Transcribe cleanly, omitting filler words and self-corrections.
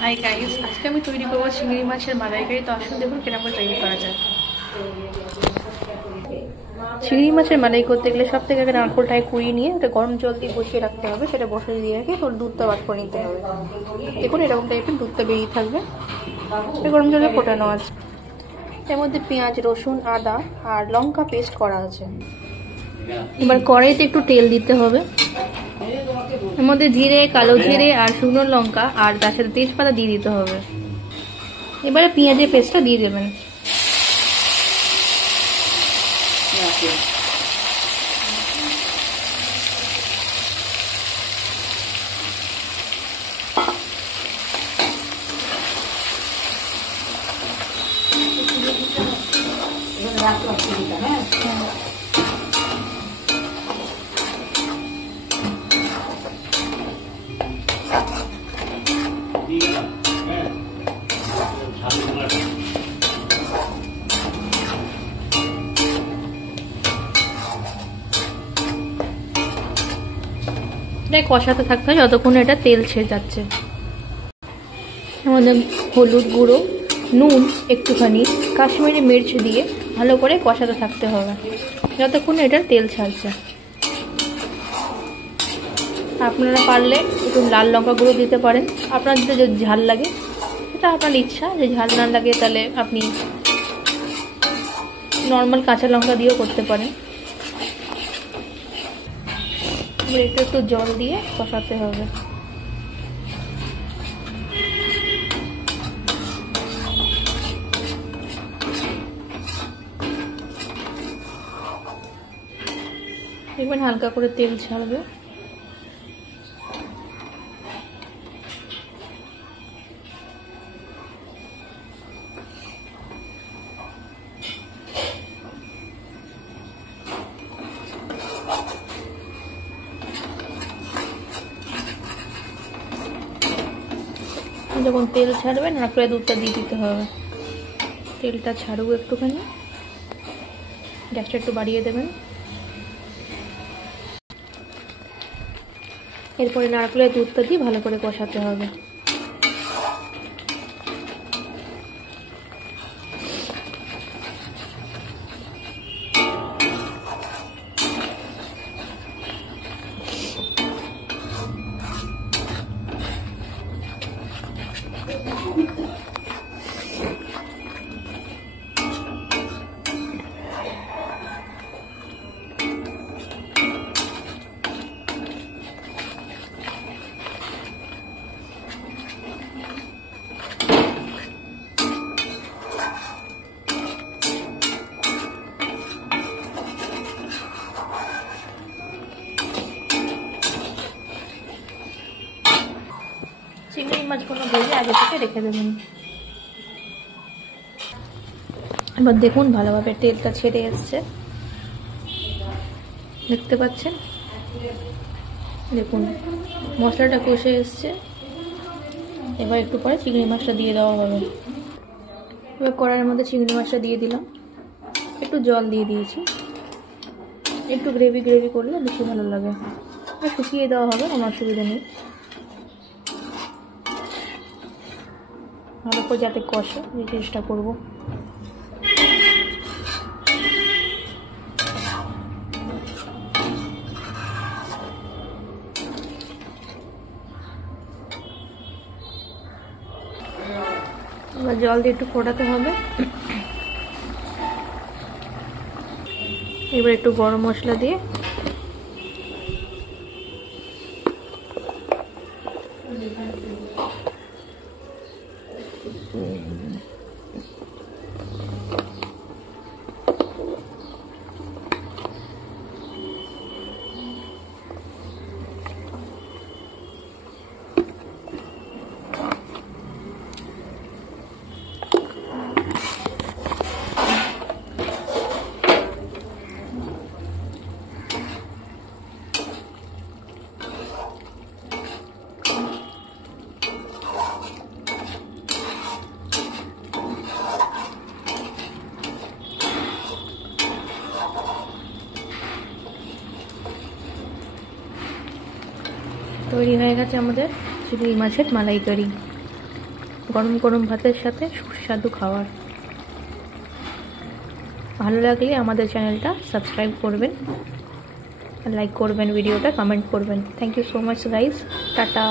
Hi guys, আজকে আমি তৈরি করবো চিংড়ি মাছের মালাইকারি। তো আসুন দেখুন কেনা করে তৈরি করা যায়। চিংড়ি মাছের মালাই করতে গেলে সব থেকে আগে নারকোলটায় কুড়িয়ে নিয়ে ওটা গরম জল দিয়ে বসিয়ে রাখতে হবে। সেটা বসিয়ে দিয়ে রেখে ওর দুধটা বাদ করে নিতে হবে। দেখুন এরকম টাইপের দুধটা বেরিয়ে থাকবে। গরম জলে ফোটানো আছে। এর মধ্যে পেঁয়াজ, রসুন, আদা আর লঙ্কা পেস্ট করা আছে। এবার কড়াইতে একটু তেল দিতে হবে। এর মধ্যে জিরে, কালো জিরে আর শুকনো লঙ্কা আর তার সাথে তেজপাতা দিয়ে দিতে হবে। এবারে পেঁয়াজের পেস্টটা দিয়ে দেবেন। কষাতে থাকতে হয় যতক্ষণ এটা তেল ছেড়ে যাচ্ছে। এর মধ্যে হলুদ গুঁড়ো, নুন, একটুখানি কাশ্মীরি মির্চ দিয়ে ভালো করে কষাতে থাকতে হবে যতক্ষণ এটার তেল ছাড়ছে। আপনারা পারলে একটু লাল লঙ্কা গুঁড়ো দিতে পারেন। আপনার যদি ঝাল লাগে সেটা আপনার ইচ্ছা, যে ঝাল না লাগে তাহলে আপনি নর্মাল কাঁচা লঙ্কা দিয়েও করতে পারেন। একটু একটু জল দিয়ে কষাতে হবে। দেখবেন হালকা করে তেল ছাড়বে। যখন তেল ছাড়বে নারকেলের দুধটা দিয়ে দিতে হবে। তেলটা ছাড়ুক একটুখানি, গ্যাসটা একটু বাড়িয়ে দেবেন। এরপরে নারকেলের দুধটা দিয়ে ভালো করে কষাতে হবে। চিংড়ি মাছগুলো ভেজে আগে থেকে রেখে দেবেন। এবার দেখুন ভালোভাবে তেলটা ছেড়ে এসছে, দেখতে পাচ্ছেন। দেখুন মশলাটা কষে এসছে। এবার একটু পরে চিংড়ি মাছটা দিয়ে দেওয়া হবে। এবার কড়াইয়ের মধ্যে চিংড়ি মাছটা দিয়ে দিলাম। একটু জল দিয়ে দিয়েছি। একটু গ্রেভি গ্রেভি করলে বেশি ভালো লাগে। আর শুকিয়ে দেওয়া হবে, কোনো অসুবিধা নেই। ভালো করে যাতে কষে এই চেষ্টা করবো। এবার জল দিয়ে একটু ফোটাতে হবে। এবার একটু গরম মশলা দিয়ে তৈরি হয়ে গেছে আমাদের চিংড়ি মাছের মালাইকারি। গরম গরম ভাতের সাথে সুস্বাদু খাবার। ভালো লাগলে আমাদের চ্যানেলটা সাবস্ক্রাইব করবেন, লাইক করবেন ভিডিওটা, কমেন্ট করবেন। Thank you so much guys, tata.